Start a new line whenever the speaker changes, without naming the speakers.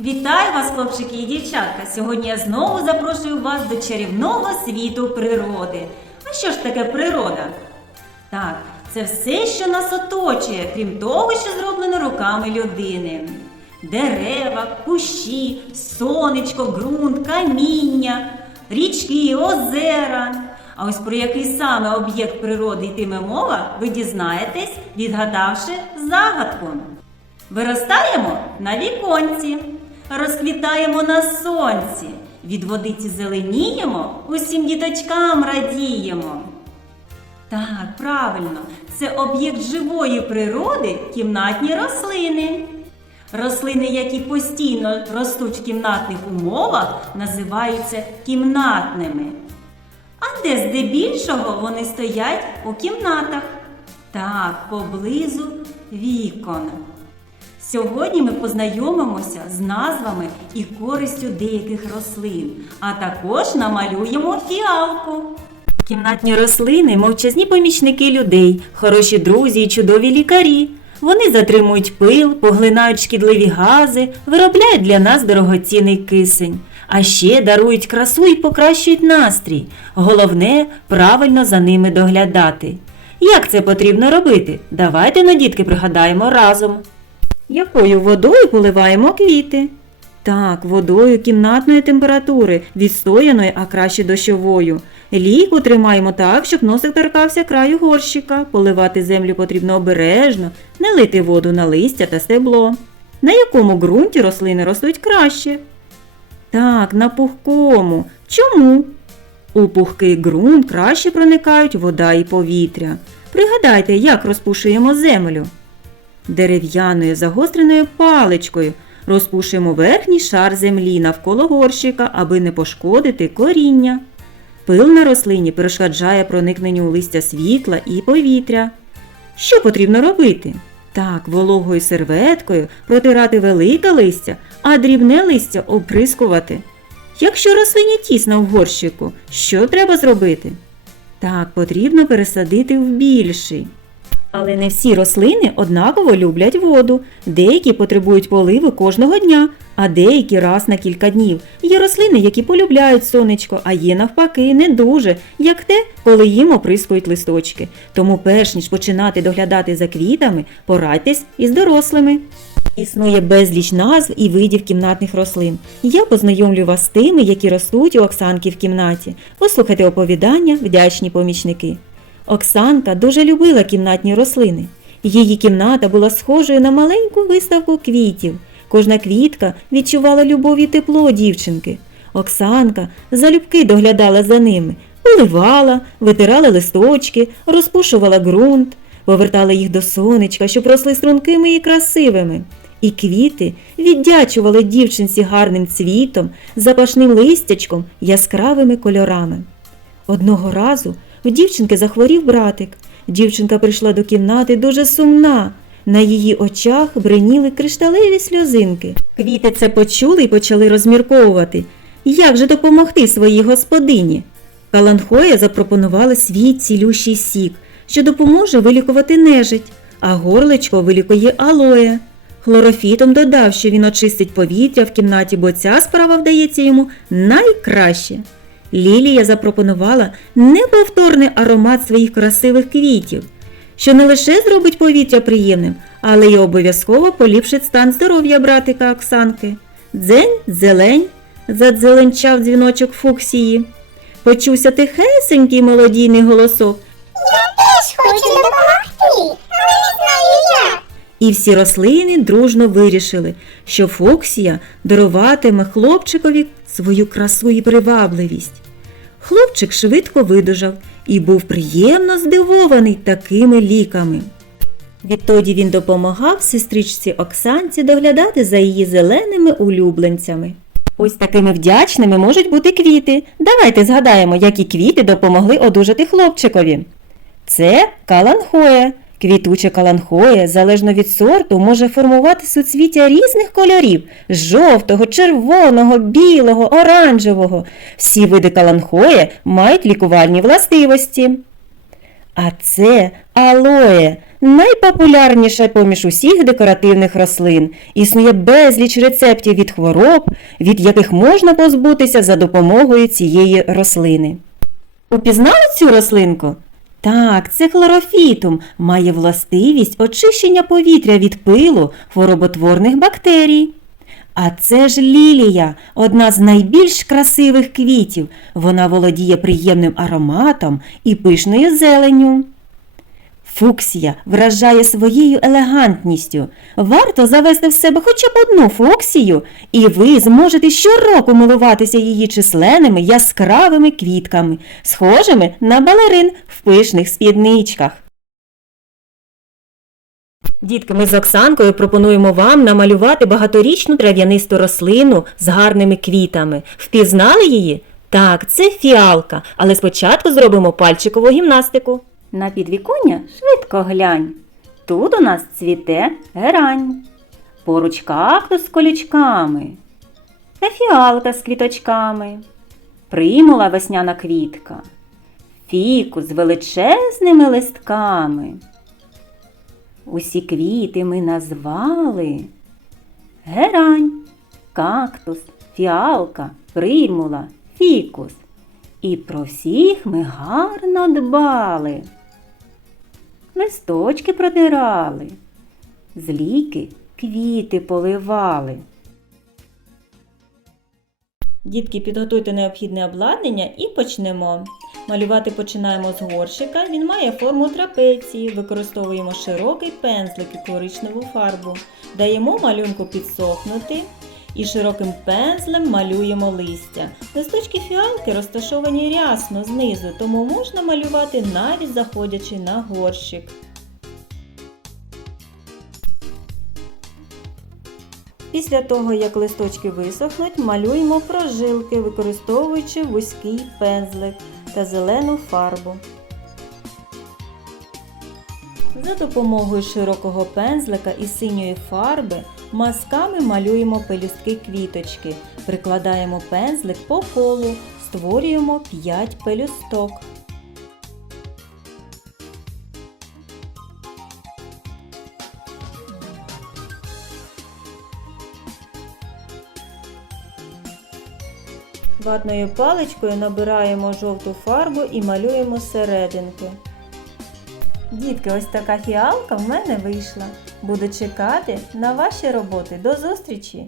Вітаю вас, хлопчики і дівчатка! Сьогодні я знову запрошую вас до чарівного світу природи. А що ж таке природа? Так, це все, що нас оточує, крім того, що зроблено руками людини. Дерева, кущі, сонечко, ґрунт, каміння, річки, озера. А ось про який саме об'єкт природи йтиме мова, ви дізнаєтесь, відгадавши загадку. Виростаємо на віконці, розквітаємо на сонці, від водиці зеленіємо, усім діточкам радіємо. Так, правильно, це об'єкт живої природи кімнатні рослини. Рослини, які постійно ростуть в кімнатних умовах, називаються кімнатними. А де здебільшого вони стоять у кімнатах? Так, поблизу вікон. Сьогодні ми познайомимося з назвами і користю деяких рослин, а також намалюємо фіалку. Кімнатні рослини мовчазні помічники людей, хороші друзі і чудові лікарі. Вони затримують пил, поглинають шкідливі гази, виробляють для нас дорогоцінний кисень, а ще дарують красу і покращують настрій. Головне правильно за ними доглядати. Як це потрібно робити? Давайте на дітки пригадаємо разом. Якою водою поливаємо квіти? Так, водою кімнатної температури, відстояної, а краще дощовою. Лійку тримаємо так, щоб носик торкався краю горщика. Поливати землю потрібно обережно, не лити воду на листя та стебло. На якому ґрунті рослини ростуть краще? Так, на пухкому. Чому? У пухкий ґрунт краще проникають вода і повітря. Пригадайте, як розпушуємо землю. Дерев'яною загостреною паличкою розпушуємо верхній шар землі навколо горщика, аби не пошкодити коріння. Пил на рослині перешкоджає проникненню у листя світла і повітря. Що потрібно робити? Так, вологою серветкою протирати велике листя, а дрібне листя оприскувати. Якщо рослині тісно в горщику, що треба зробити? Так, потрібно пересадити в більший. Але не всі рослини однаково люблять воду. Деякі потребують поливу кожного дня, а деякі раз на кілька днів. Є рослини, які полюбляють сонечко, а є навпаки не дуже, як те, коли їм оприскують листочки. Тому, перш ніж починати доглядати за квітами, порадьтесь із дорослими. Існує безліч назв і видів кімнатних рослин. Я познайомлю вас з тими, які ростуть у Оксанки в кімнаті. Послухайте оповідання, вдячні помічники. Оксанка дуже любила кімнатні рослини. Її кімната була схожою на маленьку виставку квітів. Кожна квітка відчувала любов і тепло дівчинки. Оксанка залюбки доглядала за ними, поливала, витирала листочки, розпушувала ґрунт, повертала їх до сонечка, щоб росли стрункими і красивими. І квіти віддячували дівчинці гарним цвітом, запашним листячком, яскравими кольорами. Одного разу в дівчинки захворів братик. Дівчинка прийшла до кімнати дуже сумна. На її очах бриніли кришталеві сльозинки. Квіти це почули і почали розмірковувати. Як же допомогти своїй господині? Каланхоя запропонувала свій цілющий сік, що допоможе вилікувати нежить, а горлечко вилікує алоє. Хлорофітом додав, що він очистить повітря в кімнаті, бо ця справа вдається йому найкраще. Лілія запропонувала неповторний аромат своїх красивих квітів, що не лише зробить повітря приємним, але й обов'язково поліпшить стан здоров'я братика Оксанки. Дзень, зелень, задзеленчав дзвіночок фуксії. Почувся тихесенький мелодійний голосок, Я
Теж хочу допомогти, але не знаю як.
і всі рослини дружно вирішили, що Фоксія даруватиме хлопчикові свою красу і привабливість. Хлопчик швидко видужав і був приємно здивований такими ліками. Відтоді він допомагав сестричці Оксанці доглядати за її зеленими улюбленцями. Ось такими вдячними можуть бути квіти. Давайте згадаємо, які квіти допомогли одужати хлопчикові. Це каланхоя. Квітуча каланхоя, залежно від сорту, може формувати суцвіття різних кольорів жовтого, червоного, білого, оранжевого. Всі види каланхоя мають лікувальні властивості. А це алоє, найпопулярніша поміж усіх декоративних рослин. Існує безліч рецептів від хвороб, від яких можна позбутися за допомогою цієї рослини. Упізнали цю рослинку? Так, це хлорофітум, має властивість очищення повітря від пилу хвороботворних бактерій. А це ж лілія, одна з найбільш красивих квітів. Вона володіє приємним ароматом і пишною зеленню. Фуксія вражає своєю елегантністю. Варто завести в себе хоча б одну фуксію, і ви зможете щороку милуватися її численними яскравими квітками, схожими на балерин в пишних спідничках. Дітки, ми з Оксанкою пропонуємо вам намалювати багаторічну трав'янисту рослину з гарними квітами. Впізнали її? Так, це фіалка, але спочатку зробимо пальчикову гімнастику.
На підвіконня швидко глянь. Тут у нас цвіте герань. Поруч кактус з колючками. Та фіалка з квіточками. Примула весняна квітка. Фіку з величезними листками. Усі квіти ми назвали. Герань, кактус, фіалка, примула, фікус. І про всіх ми гарно дбали. Листочки протирали, з ліки квіти поливали.
Дітки, підготуйте необхідне обладнання і почнемо. Малювати починаємо з горщика. Він має форму трапеції. Використовуємо широкий пензлик і коричневу фарбу. Даємо малюнку підсохнути і широким пензлем малюємо листя. Листочки фіалки розташовані рясно знизу, тому можна малювати навіть заходячи на горщик. Після того, як листочки висохнуть, малюємо прожилки, використовуючи вузький пензлик та зелену фарбу. За допомогою широкого пензлика і синьої фарби мазками малюємо пелюстки квіточки, прикладаємо пензлик по колу, створюємо 5 пелюсток. Ватною паличкою набираємо жовту фарбу і малюємо серединки. Дітки, ось така фіалка в мене вийшла. Буду чекати на ваші роботи. До зустрічі!